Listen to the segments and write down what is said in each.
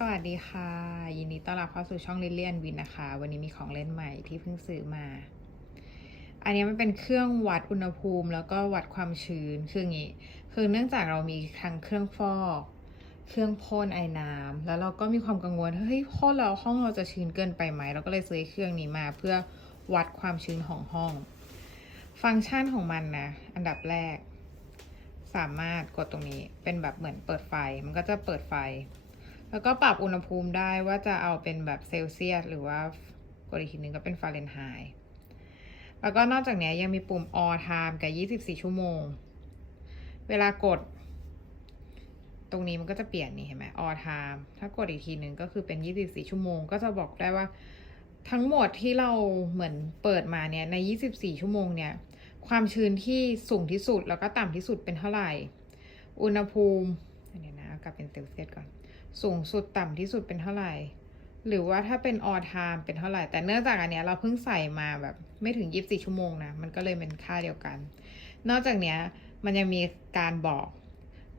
สวัสดีค่ะ ยินดีต้อนรับเข้าสู่ช่องลิเลียนวินนะคะ วันนี้มีของเล่นใหม่ที่เพิ่งซื้อมา อันนี้มันเป็นเครื่องวัดอุณหภูมิ แล้วก็วัดความชื้นคืออย่างนี้ คือเนื่องจากเรามีทั้งเครื่องฟอก เครื่องพ่นไอ้น้ำแล้วเราก็มีความกังวลเฮ้ยพ่นแล้วห้องเราจะชื้นเกินไปไหมเราก็เลยซื้อเครื่องนี้มาเพื่อวัดความชื้นของห้อง ฟังก์ชันของมันนะอันดับแรก สามารถกดตรงนี้เป็นแบบเหมือนเปิดไฟ มันก็จะเปิดไฟ แล้วก็ปรับอุณหภูมิได้ว่าจะเอาเป็นแบบเซลเซียสหรือว่ากดอีกทีหนึ่งก็เป็นฟาเรนไฮต์แล้วก็นอกจากนี้ยังมีปุ่ม all time กับ 24 ชั่วโมง เวลากด ตรงนี้มันก็จะเปลี่ยนนี่เห็นไหม all time ถ้ากดอีกทีหนึ่งก็คือเป็น 24 ชั่วโมง ก็จะบอกได้ว่าทั้งหมดที่เราเหมือนเปิดมาเนี่ยใน 24 ชั่วโมงเนี่ย ความชื้นที่สูงที่สุดแล้วก็ต่ำที่สุดเป็นเท่าไหร่ อุณหภูมิเดี๋ยวนะกลับเป็นเซลเซียสก่อน สูงสุดต่ำที่สุดเป็นเท่าไหร่ หรือว่าถ้าเป็นออทามเป็นเท่าไหร่ แต่เนื่องจากอันเนี้ยเราเพิ่งใส่มาแบบไม่ถึง 24 ชั่วโมงนะ มันก็เลยเป็นค่าเดียวกัน นอกจากเนี้ยมันยังมีการบอก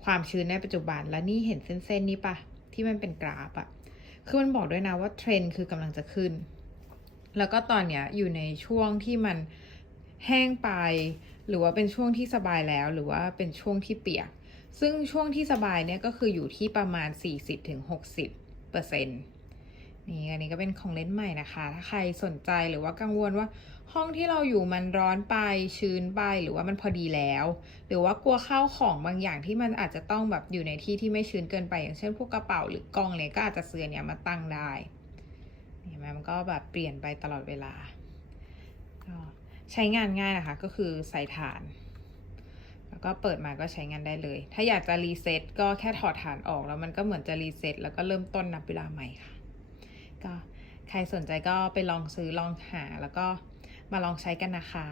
ความชื้นในปัจจุบัน และนี่เห็นเส้นๆนี้ปะที่มันเป็นกราฟอะคือมันบอกด้วยนะว่าเทรนด์คือกำลังจะขึ้น แล้วก็ตอนเนี้ยอยู่ในช่วงที่มันแห้งไป หรือว่าเป็นช่วงที่สบายแล้ว หรือว่าเป็นช่วงที่เปียก ซึ่งช่วงที่สบายเนี่ยก็คืออยู่ที่ประมาณ 40-60เปอร์เซ็นต์นี่อันนี้ก็เป็นของเล่นใหม่นะคะ ถ้าใครสนใจหรือว่ากังวลว่าห้องที่เราอยู่มันร้อนไปชื้นไปหรือว่ามันพอดีแล้ว หรือว่ากลัวข้าวของบางอย่างที่มันอาจจะต้องแบบอยู่ในที่ที่ไม่ชื้นเกินไป อย่างเช่นพวกกระเป๋าหรือกล่องเลยก็อาจจะเสือเนี้ยมาตั้งได้เห็นไหมมันก็แบบเปลี่ยนไปตลอดเวลาก็ใช้งานง่ายนะคะก็คือใส่ถ่าน แล้วก็เปิดมาก็ใช้งานได้เลย ถ้าอยากจะรีเซ็ตก็แค่ถอดฐานออกแล้วมันก็เหมือนจะรีเซ็ตแล้วก็เริ่มต้นนับเวลาใหม่ค่ะ ก็ใครสนใจก็ไปลองซื้อลองหาแล้วก็มาลองใช้กันนะคะ